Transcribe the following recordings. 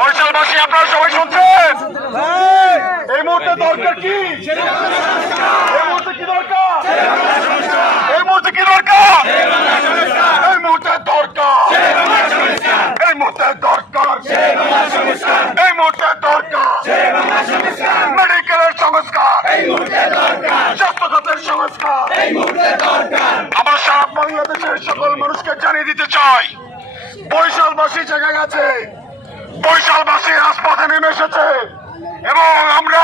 বরিশালবাসী আপনারা সবাই শুনছেন, এই মুহূর্তে দরকার কি? এই মুহূর্তে কি দরকার? এই মুহূর্তে কি দরকার? এই মুহূর্তে দরকার, এই মুহূর্তে দরকার, এই মুহূর্তে দরকার মেডিকেলের সংস্কার, স্বাস্থ্য খাতের সংস্কার। আমরা সারা বাংলাদেশের সকল মানুষকে জানিয়ে দিতে চাই, বরিশালবাসী জেগে গেছে, বরিশালবাসী রাজপথে নেমে এসেছে এবং আমরা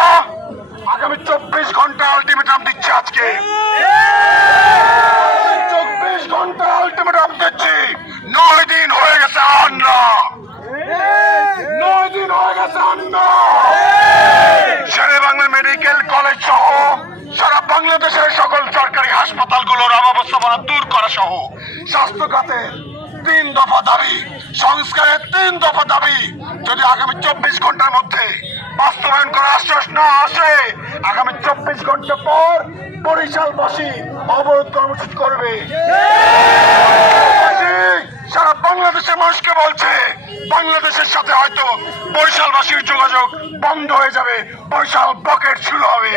আগামী 24 ঘন্টা আলটিমেটাম দিচ্ছি। আজকে 24 ঘন্টা আলটিমেটাম দিচ্ছি। 9 দিন হয়ে গেছে আমরা, 9 দিন হয়ে গেছে আমরা শেরে বাংলা মেডিকেল কলেজ সহ সারা বাংলাদেশের সকল সরকারি হাসপাতালগুলোর অব্যবস্থাপনা দূর করা সহ স্বাস্থ্য খাতের 3 দফা দাবি, সংস্কারের 3 দফা দাবি যদি আগামী 24 ঘন্টার মধ্যে বাস্তবায়ন করার আশ্বাস না আসে, আগামী 24 ঘন্টা পর বরিশালবাসী অবরোধ কর্মসূচি করবে। সারা বাংলাদেশের মানুষকে বলছে, বাংলাদেশের সাথে হয়তো বরিশালবাসীর যোগাযোগ বন্ধ হয়ে যাবে, বরিশাল ব্লকেট শুরু হবে।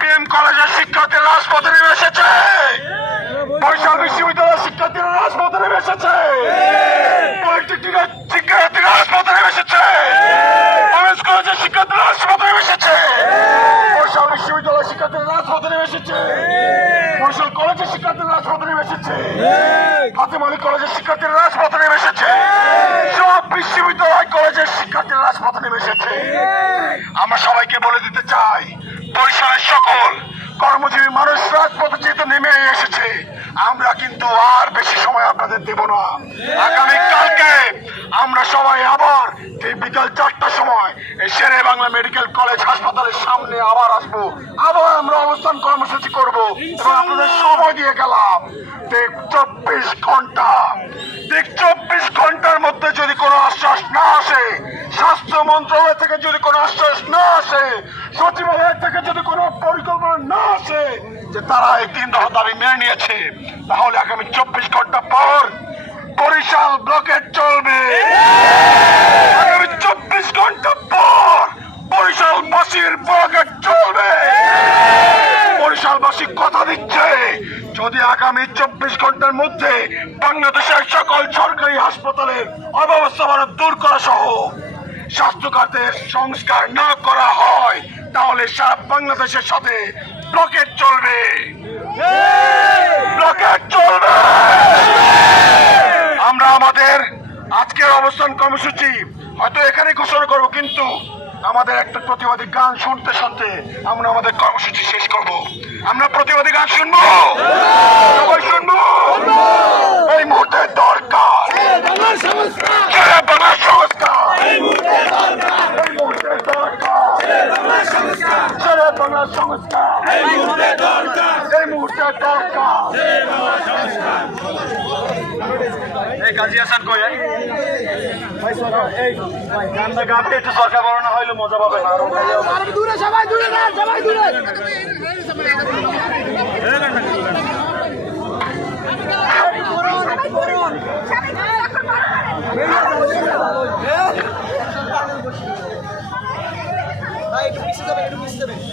বিএম কলেজের শিক্ষার্থীরা রাজপথে নেমে এসেছে, বরিশাল বিশ্ববিদ্যালয়ের শিক্ষার্থীরা রাজপথে নেমে এসেছে, পলিটেকনিকের শিক্ষার্থীরা রাজপথে নেমে এসেছে, কলেজ কলেজের শিক্ষার্থীরা রাজপথে নেমে এসেছে, বরিশাল বিশ্ববিদ্যালয়ের শিক্ষার্থীরা রাজপথে নেমে এসেছে, বরিশাল কলেজের শিক্ষার্থীরা রাজপথে নেমে এসেছে, হাতিম আলী কলেজের শিক্ষার্থীরা রাজপথে নেমে এসেছে, সব বিশ্ববিদ্যালয় কলেজের শিক্ষার্থীরা রাজপথে নেমে এসেছে। আমরা সবাইকে বলে দিতে চাই, বরিশালের সকল কর্মজীবী মানুষ রাজপথে যেহেতু নেমে এসেছে, আমরা কিন্তু আর বেশি সময় আপনাদের দেব না। আগামী কালকে আমরা সবাই আবার বিকাল 4টার সময় এই শেরে বাংলা মেডিকেল কলেজ হাসপাতালের সামনে আবার আসবো, আবার আমরা অবস্থান কর্মসূচি করব এবং আপনাদের সময় দিয়ে গেলাম 24 ঘন্টা। 24 ঘন্টার মধ্যে যদি কোনো আশ্বাস না আসে, স্বাস্থ্য মন্ত্রণালয় থেকে যদি কোনো আশ্বাস না আসে, সচিবালয় থেকে যদি কোনো পরিকল্পনা না আসে যে তারা এই 3 দফা দাবি মেনে নিয়েছে, তাহলে আগামী 24 ঘন্টা পর বরিশাল ব্লকেট চলবে। আগামী 24 ঘন্টা পর বরিশালবাসীর ব্লকেট চলবে। বরিশালবাসী কথা দিচ্ছে, যদি আগামী 24 ঘন্টার মধ্যে বাংলাদেশের সকল সরকারি হাসপাতালের অব্যবস্থাপনা দূর করা সহ স্বাস্থ্য খাতের সংস্কার না করা হয়, তাহলে সারা বাংলাদেশের সাথে ব্লকেট চলবে, ব্লকেট চলবে। আমরা আমাদের আজকের অবস্থান কর্মসূচি হয়তো এখানে ঘোষণা করব, কিন্তু আমাদের একটা প্রতিবাদী গান শুনতে শুনতে আমরা আমাদের কর্মসূচি শেষ করব। আমরা প্রতিবাদী গান শুনবো, সবাই শুনবো। এই মুহূর্তে দরকার বাংলার সংস্কার, এই মুহূর্তে দরকার বাংলার সংস্কার, এই মুহূর্তে দরকার, এই মুহূর্তে দরকার। কাজী হাসান কই একটু সরকার বলানো হইলে মজা পাবে না। দূরে সবাই দূরে যান, সবাই দূরে।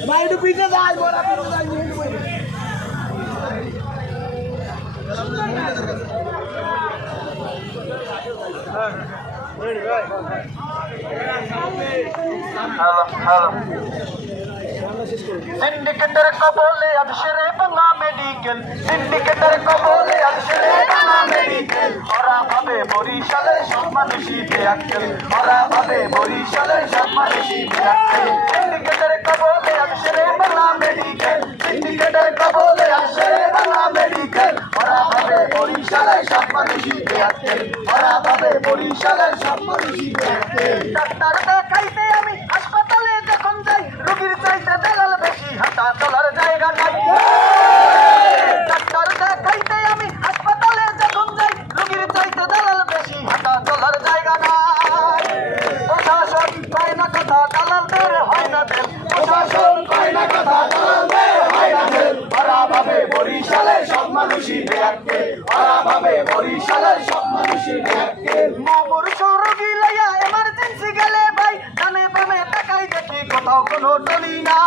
ভাই একটু পিছিয়ে যাই, বড় সিন্ডিকেটের কবলে আজ শেরে বাংলা মেডিকেল, সিন্ডিকেটের কবলে আজ শেরে বাংলা মেডিকেল। ওরা ভাবে বরিশালের সব মানুষই বেআক্কেল, ওরা ভাবে বরিশালের সব মানুষই বেআক্কেল। সিন্ডিকেটের কবলে আজ শেরে বাংলা মেডিকেল, সিন্ডিকেটের কবলে আজ শেরে বাংলা মেডিকেল। ওরা ভাবে বরিশালের সব মানুষই বেআক্কেল, ওরা ভাবে বরিশালের সব মানুষই বেআক্কেল। ডাক্তার দেখাইতে আমি হাসপাতালে যখন যাই, রোগীর চাইতে বেলাল বেশি, হাঁটা চলার জায়গা নাই। ডাক্তার দেখাইতে আমি হাসপাতালে যখন যাই, রোগীর চাইতে বেলাল বেশি, হাঁটা চলার জায়গা নাই। প্রশাসন কয় না কথা, দালালদের হয় না তেল, প্রশাসন কয় না কথা, দালালদের হয় না তেল। ওরা মানুষই বেয়াক্কেল, ওরা ভাবে বরিশালের সব মানুষই বেয়াক্কেল। মুমূর্ষ রোগী লইয়া এমার্জেন্সি গেলে ভাই কানে প্রেমে তাকাই দেখি কোথাও কোনো টলি না।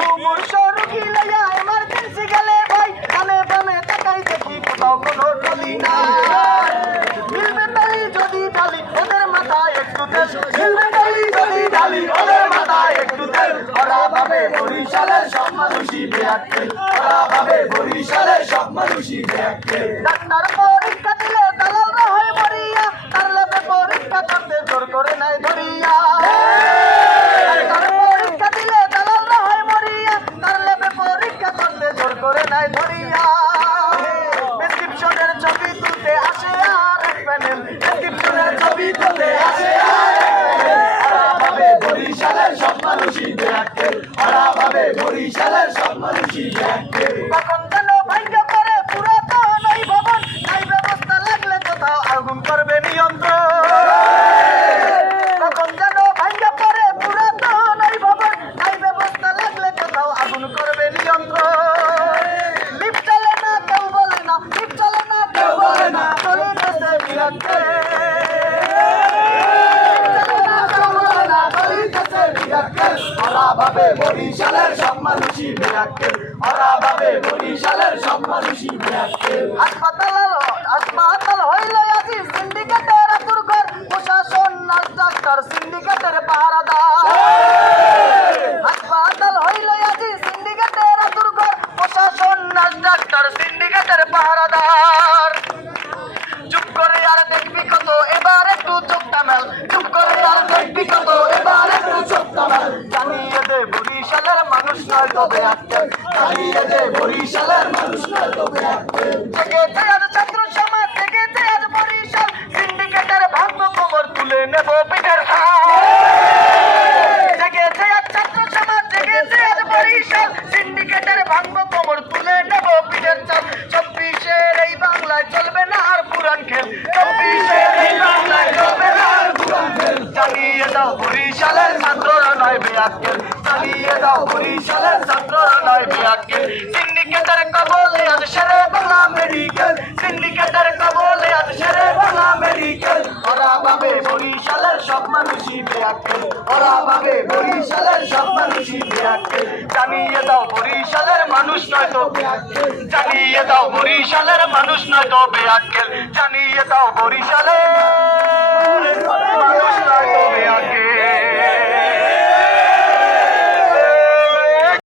মুমূর্ষ রোগী লইয়া এমার্জেন্সি গেলে ভাই কানে প্রেমে তাকাই দেখি কোথাও কোনো টলি না। মিলবে তালি যদি ডালি ওদের মাথায় একটু তেল, মিলবে তালি যদি ডালি ওদের মাথায় একটু তেল। ওরা ভাবে বরিশালের সব মানুষই বেয়াক্কেল, ওরা ভাবে বরিশালের সব মানুষই বেয়াক্কেল। ডাক্তার পরীক্ষা দিলে দালালরা হয় মরিয়া, তার লেবে পরীক্ষা করতে জোর করে নাই ধরিয়া। ডাক্তার পরীক্ষা দিলে দালালরা হয় মরিয়া, তার লেবে পরীক্ষা করতে জোর করে নাই ধরিয়া। প্রেসক্রিপশনের ছবি তুলতে আসে আর এক প্যানেল, প্রেসক্রিপশনের ছবি তুলতে আসে আর এক প্যানেল। ওরা ভাবে বরিশালের সব মানুষই বেয়াক্কেল, ওরা ভাবে বরিশালের সব মানুষই বেয়াক্কেল। কখন যেন ভাঙ্গা পড়ে পুরাতন ওই ভবন, তাই ব্যবস্থা লাগলে কোথাও আগুন করবে নিয়ন্ত্রণ। কখন যেন ভাঙ্গা পড়ে পুরাতন ওই ভবন, তাই ব্যবস্থা লাগলে কোথাও আগুন করবে নিয়ন্ত্রণ। লিফট চলে না কেউ বলে না, লিফট চলে না কেউ বলে না, চলিতেছে বিরাটকে। ওরা ভাবে বরিশালের সব মানুষই বেয়াক্কেল, ওরা ভাবে বরিশালের সব মানুষই বেয়াক্কেল। হাসপাতাল হইল আজি সিন্ডিকেটের আতুর ঘর, প্রশাসন নার্স ডাক্তার সিন্ডিকেটের পাহারাদার। হাসপাতাল হইল আজি সিন্ডিকেটের আতুর ঘর, প্রশাসন নার্স ডাক্তার সিন্ডিকেটের পাহারাদার। চুপ করে আর দেখবি কত, এবার একটু চোখটা মেল, চুপ করে আর দেখবি কত, এবার একটু চোখটা মেল। জানিয়ে দে বরিশালের মানুষ নয় তবে আক্কেল, জানিয়ে দে বরিশালের মানুষ নয় তো বেয়াক্কেল। জেগেছে আজ ছাত্র সমাজ, জেগেছে আজ বরিশাল, সিন্ডিকেটের ভাগ্য খবর তুলে নেব পিঠের ছাল। জেগেছে আজ ছাত্র সমাজ, জেগেছে আজ বরিশাল, সিন্ডিকেটের ভাগ্য খবর তুলে নেব পিঠের ছাল। 24-এর এই বাংলায় চলবে না আর পুরান খেল, 24-এর এই বাংলায় চলবে না আর পুরান খেল। জানিয়ে দাও বরিশালের ছাত্ররা নয় বেয়াক্কেল, জানিয়ে দাও বরিশালের ছাত্ররা নয় বেয়াক্কেল। সিন্ডিকেটের কবলে আজ সেরে বাংলা মেডিকেল, সিন্ডিকেটের কবলে আজ সেরে বাংলা মেডিকেল। ওরা ভাবে বরিশালের সব মানুষই বেয়াক্কেল, ওরা ভাবে বরিশালের সব মানুষই বেয়াক্কেল। জানিয়ে দাও বরিশালের মানুষ নয় তো বেয়াক্কেল, জানিয়ে দাও বরিশালের মানুষ নয় তো বেয়াক্কেল, জানিয়ে দাও বরিশালের